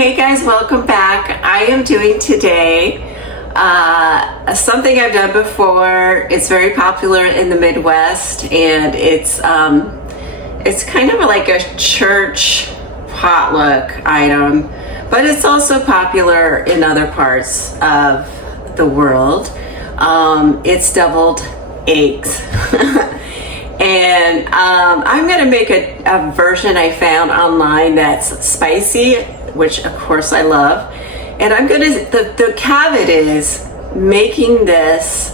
Hey guys, welcome back. I am doing today something I've done before. It's very popular in the Midwest, and it's kind of like a church potluck item, but it's also popular in other parts of the world. It's deviled eggs. And I'm gonna make a version I found online that's spicy, which of course I love. And I'm gonna, the caveat is making this,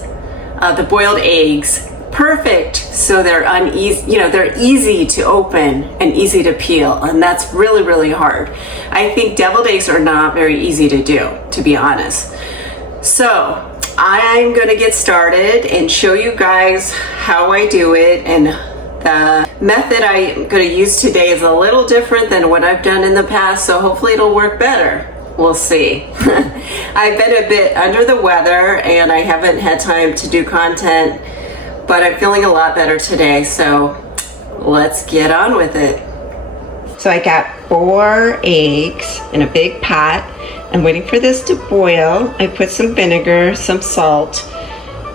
the boiled eggs, perfect so they're uneasy, they're easy to open and easy to peel. And that's really, really hard. I think deviled eggs are not very easy to do, to be honest. So I'm gonna get started and show you guys how I do it, and the method I'm gonna use today is a little different than what I've done in the past, so hopefully it'll work better. We'll see. I've been a bit under the weather and I haven't had time to do content, but I'm feeling a lot better today, so let's get on with it. So I got 4 eggs in a big pot. I'm waiting for this to boil. I put some vinegar, some salt.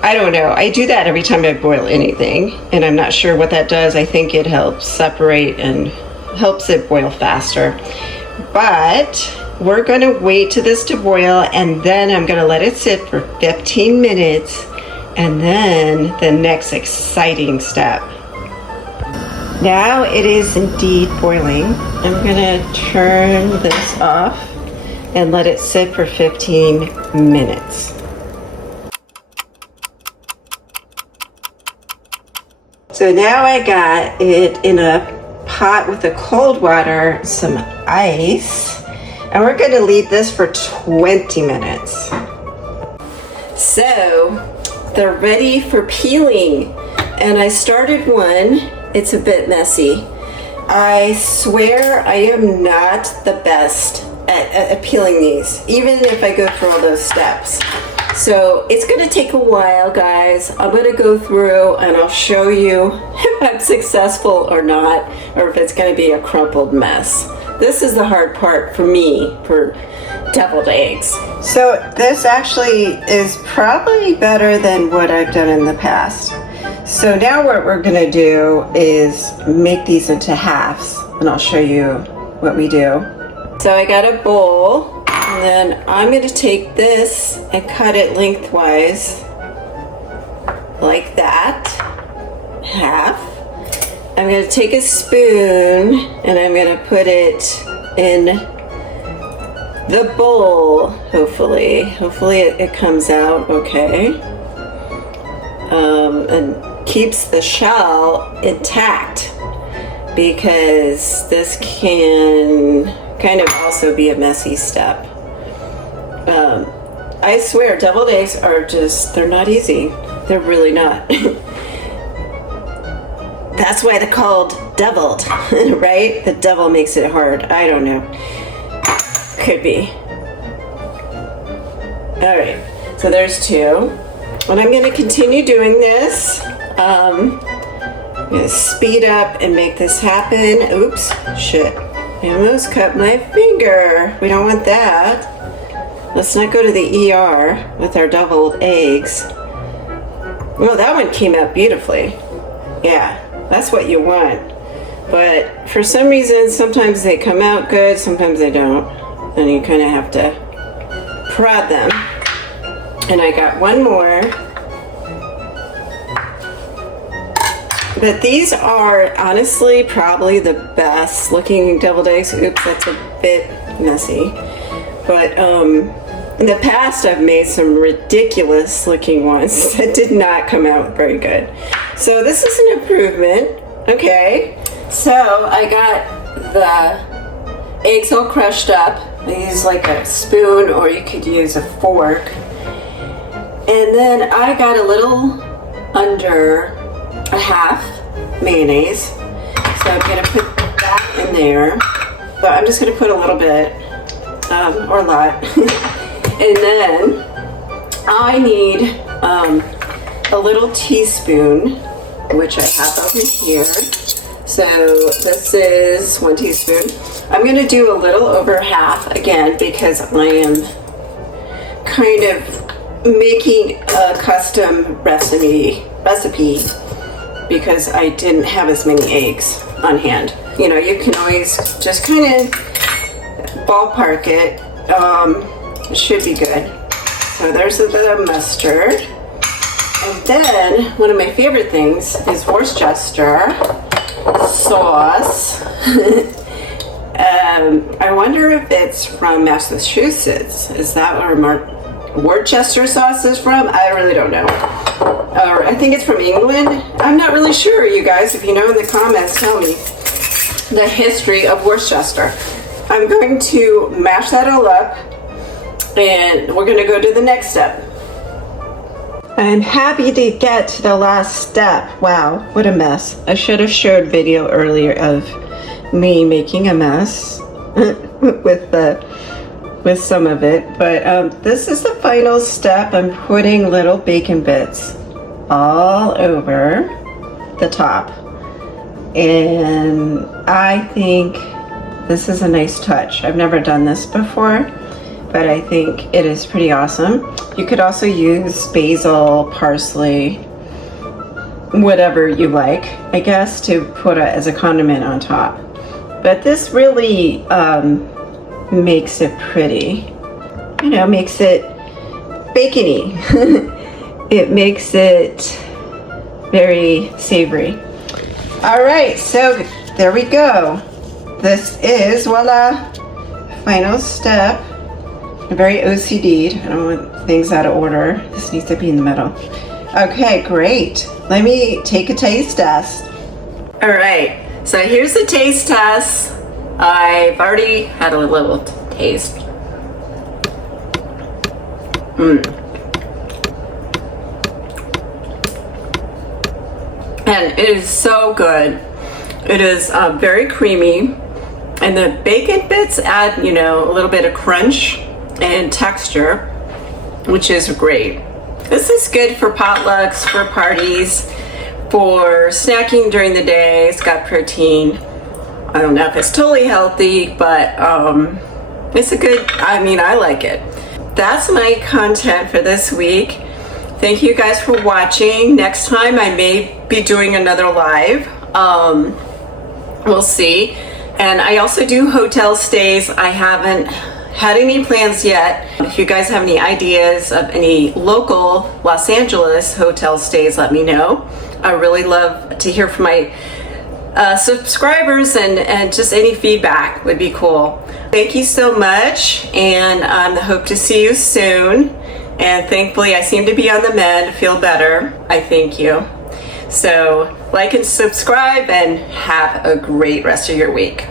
I don't know. I do that every time I boil anything, and I'm not sure what that does. I think it helps separate and helps it boil faster. But we're going to wait till this to boil, and then I'm going to let it sit for 15 minutes, and then the next exciting step. Now it is indeed boiling. I'm going to turn this off and let it sit for 15 minutes. So now I got it in a pot with the cold water, some ice, and we're going to leave this for 20 minutes. So they're ready for peeling, and I started one. It's a bit messy. I swear I am not the best at peeling these, even if I go through all those steps. So it's gonna take a while, guys. I'm gonna go through and I'll show you if I'm successful or not, or if it's gonna be a crumpled mess. This is the hard part for me, for deviled eggs. So this actually is probably better than what I've done in the past. So now what we're gonna do is make these into halves, and I'll show you what we do. So I got a bowl, and then I'm going to take this and cut it lengthwise, like that, half. I'm going to take a spoon, and I'm going to put it in the bowl, hopefully. Hopefully it comes out okay. And keeps the shell intact, because this can kind of also be a messy step. I swear deviled eggs are they're not easy. They're really not. That's why they're called deviled, right? The devil makes it hard. I don't know. Could be. All right, so there's 2. And I'm gonna continue doing this. I'm gonna speed up and make this happen. Oops, shit. I almost cut my finger. We don't want that. Let's not go to the ER with our deviled eggs. Well, that one came out beautifully. Yeah, that's what you want. But for some reason, sometimes they come out good, sometimes they don't. And you kind of have to prod them. And I got one more. But these are honestly probably the best looking deviled eggs. Oops, that's a bit messy. But in the past I've made some ridiculous looking ones that did not come out very good. So this is an improvement. Okay, so I got the eggs all crushed up. I use like a spoon, or you could use a fork. And then I got a little under a half mayonnaise, so I'm going to put that in there, but I'm just going to put a little bit, or a lot. And then I need a little teaspoon, which I have over here. So this is 1 teaspoon. I'm going to do a little over half again because I am kind of making a custom recipe because I didn't have as many eggs on hand. You know, you can always just kind of ballpark it. It should be good. So there's a bit of mustard. And then one of my favorite things is Worcestershire sauce. I wonder if it's from Massachusetts. Is that where Worcestershire sauce is from? I really don't know. I think it's from England. I'm not really sure, you guys. If you know in the comments, tell me the history of Worcestershire. I'm going to mash that all up and we're going to go to the next step. I'm happy to get to the last step. Wow, what a mess. I should have showed video earlier of me making a mess with some of it, but this is the final step. I'm putting little bacon bits all over the top, and I think this is a nice touch. I've never done this before, but I think it is pretty awesome. You could also use basil, parsley, whatever you like, I guess, to put as a condiment on top. But this really makes it pretty, you know, makes it bacony. It makes it very savory. All right, so there we go. This is, voila, final step. I'm very OCD'd. I don't want things out of order. This needs to be in the middle. Okay, great. Let me take a taste test. All right, so here's the taste test. I've already had a little taste. And it is so good. It is very creamy, and the bacon bits add, you know, a little bit of crunch and texture, which is great. This is good for potlucks, for parties, for snacking during the day. It's got protein. I don't know if it's totally healthy, but it's a good, I mean, I like it. That's my content for this week. Thank you guys for watching. Next time I may be doing another live. We'll see. And I also do hotel stays. I haven't had any plans yet. If you guys have any ideas of any local Los Angeles hotel stays, let me know. I really love to hear from my subscribers, and just any feedback would be cool. Thank you so much, and I hope to see you soon. And thankfully I seem to be on the mend, feel better. I thank you. So like and subscribe, and have a great rest of your week.